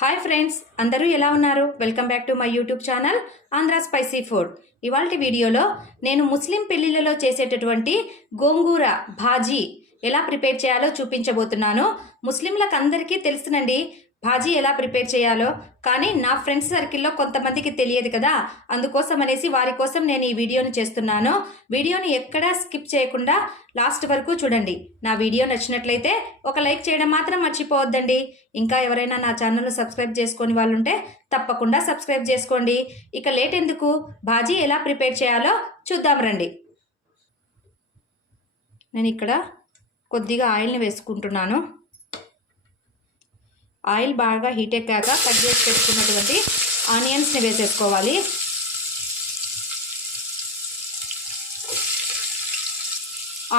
Hi friends, అందరూ ఎలా ఉన్నారు? Welcome back to my YouTube channel Andhra spicy food. ఇవాల్టి వీడియోలో నేను ముస్లిం పెళ్లిళ్ళలో చేసేటటువంటి గోంగూర భాజీ ఎలా ప్రిపేర్ చేయాలో చూపించబోతున్నాను. ముస్లింలకు అందరికీ తెలుసునండి భాజీ ఎలా ప్రిపేర్ చేయాలో, కానీ నా ఫ్రెండ్స్ సర్కిల్లో కొంతమందికి తెలియదు కదా, అందుకోసం అనేసి వారి కోసం నేను ఈ వీడియోని చేస్తున్నాను. వీడియోని ఎక్కడా స్కిప్ చేయకుండా లాస్ట్ వరకు చూడండి. నా వీడియో నచ్చినట్లయితే ఒక లైక్ చేయడం మాత్రం మర్చిపోవద్దండి. ఇంకా ఎవరైనా నా ఛానల్ను సబ్స్క్రైబ్ చేసుకొని వాళ్ళు ఉంటే తప్పకుండా సబ్స్క్రైబ్ చేసుకోండి. ఇక లేట్ ఎందుకు, భాజీ ఎలా ప్రిపేర్ చేయాలో చూద్దాం రండి. నేను ఇక్కడ కొద్దిగా ఆయిల్ని వేసుకుంటున్నాను. ఆయిల్ బాగా హీట్ ఎక్కాక కట్ చేసి పెట్టుకున్నటువంటి ఆనియన్స్ని వేసేసుకోవాలి.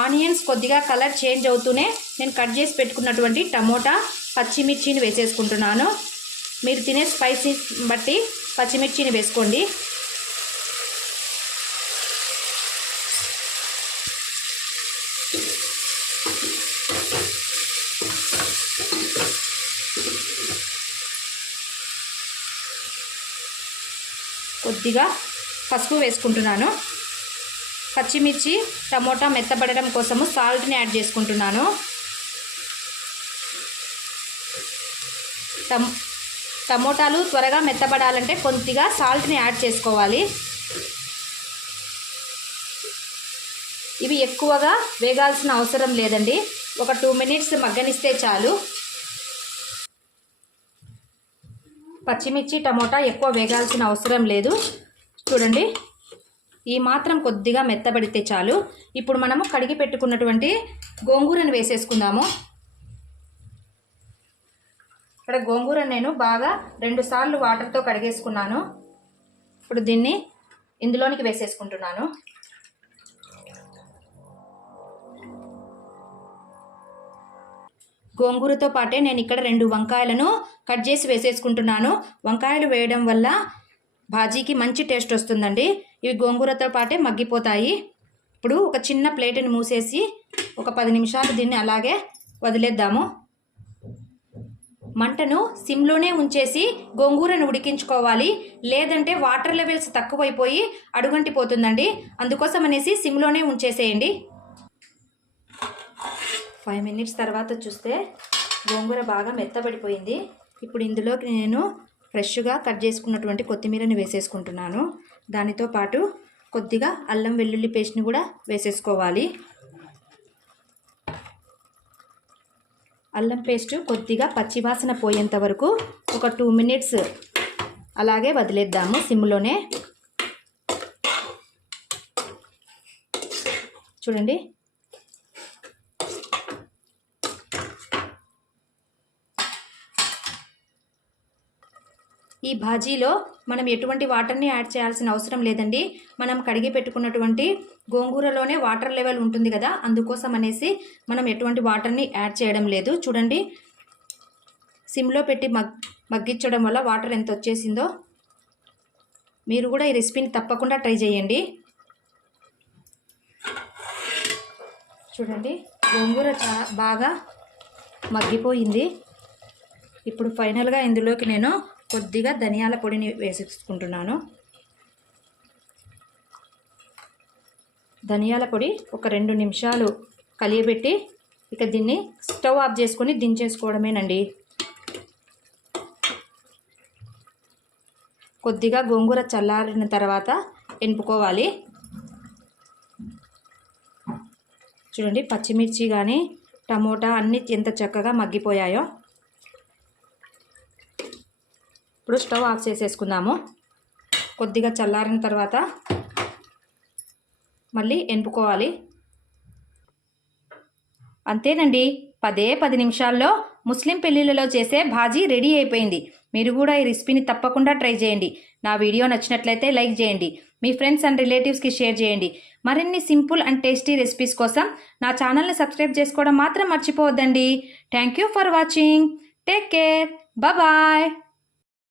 ఆనియన్స్ కొద్దిగా కలర్ చేంజ్ అవుతూనే నేను కట్ చేసి పెట్టుకున్నటువంటి టమోటా, పచ్చిమిర్చిని వేసేసుకుంటున్నాను. మీరు తినే స్పైసీ బట్టి పచ్చిమిర్చిని వేసుకోండి. కొద్దిగా పసుపు వేసుకుంటున్నాను. పచ్చిమిర్చి టమోటా మెత్తబడడం కోసము సాల్ట్ని యాడ్ చేసుకుంటున్నాను. టమోటాలు త్వరగా మెత్తబడాలంటే కొద్దిగా సాల్ట్ని యాడ్ చేసుకోవాలి. ఇవి ఎక్కువగా వేగాల్సిన అవసరం లేదండి, ఒక 2 మినిట్స్ మగ్గనిస్తే చాలు. పచ్చిమిర్చి టమోటా ఎక్కువ వేగాల్సిన అవసరం లేదు. చూడండి, ఈ మాత్రం కొద్దిగా మెత్తబడితే చాలు. ఇప్పుడు మనము కడిగి పెట్టుకున్నటువంటి గోంగూరను వేసేసుకుందాము. ఇక్కడ గోంగూర నేను బాగా 2 సార్లు వాటర్తో కడిగేసుకున్నాను. ఇప్పుడు దీన్ని ఇందులోనికి వేసేసుకుంటున్నాను. గోంగూరతో పాటే నేను ఇక్కడ 2 వంకాయలను కట్ చేసి వేసేసుకుంటున్నాను. వంకాయలు వేయడం వల్ల భాజీకి మంచి టేస్ట్ వస్తుందండి. ఇవి గోంగూరతో పాటే మగ్గిపోతాయి. ఇప్పుడు ఒక చిన్న ప్లేట్ని మూసేసి ఒక 10 నిమిషాలు దీన్ని అలాగే వదిలేద్దాము. మంటను సిమ్లోనే ఉంచేసి గోంగూరను ఉడికించుకోవాలి, లేదంటే వాటర్ లెవెల్స్ తక్కువైపోయి అడుగంటిపోతుందండి. అందుకోసం అనేసి సిమ్లోనే ఉంచేసేయండి. 5 మినిట్స్ తర్వాత చూస్తే గోంగూర బాగా మెత్తబడిపోయింది. ఇప్పుడు ఇందులోకి నేను ఫ్రెష్గా కట్ చేసుకున్నటువంటి కొత్తిమీరని వేసేసుకుంటున్నాను. దానితో పాటు కొద్దిగా అల్లం వెల్లుల్లి పేస్ట్ని కూడా వేసేసుకోవాలి. అల్లం పేస్ట్ కొద్దిగా పచ్చివాసన పోయేంత వరకు ఒక 2 మినిట్స్ అలాగే వదిలేద్దాము సిమ్లోనే. చూడండి, ఈ భాజీలో మనం ఎటువంటి వాటర్ని యాడ్ చేయాల్సిన అవసరం లేదండి. మనం కడిగి పెట్టుకున్నటువంటి గోంగూరలోనే వాటర్ లెవెల్ ఉంటుంది కదా, అందుకోసం అనేసి మనం ఎటువంటి వాటర్ని యాడ్ చేయడం లేదు. చూడండి, సిమ్లో పెట్టి మగ్గించడం వల్ల వాటర్ ఎంత వచ్చేసిందో. మీరు కూడా ఈ రెసిపీని తప్పకుండా ట్రై చేయండి. చూడండి, గోంగూర బాగా మగ్గిపోయింది. ఇప్పుడు ఫైనల్గా ఇందులోకి నేను కొద్దిగా ధనియాల పొడిని వేసేసుకుంటున్నాను. ధనియాల పొడి ఒక 2 నిమిషాలు కలియబెట్టి ఇక దీన్ని స్టవ్ ఆఫ్ చేసుకొని దించేసుకోవడమేనండి. కొద్దిగా గోంగూర చల్లారిన తర్వాత ఎనుపుకోవాలి. చూడండి, పచ్చిమిర్చి కానీ టమోటా అన్నీ ఎంత చక్కగా మగ్గిపోయాయో. ఇప్పుడు స్టవ్ ఆఫ్ చేసేసుకుందాము. కొద్దిగా చల్లారిన తర్వాత మళ్ళీ ఎనుపుకోవాలి. అంతేనండి, 10 నిమిషాల్లో ముస్లిం పెళ్ళిళ్ళలో చేసే భాజీ రెడీ అయిపోయింది. మీరు కూడా ఈ రెసిపీని తప్పకుండా ట్రై చేయండి. నా వీడియో నచ్చినట్లయితే లైక్ చేయండి, మీ ఫ్రెండ్స్ అండ్ రిలేటివ్స్కి షేర్ చేయండి. మరిన్ని సింపుల్ అండ్ టేస్టీ రెసిపీస్ కోసం నా ఛానల్ని సబ్స్క్రైబ్ చేసుకోవడం మాత్రం మర్చిపోవద్దండి. Thank you for watching. Take care. Bye.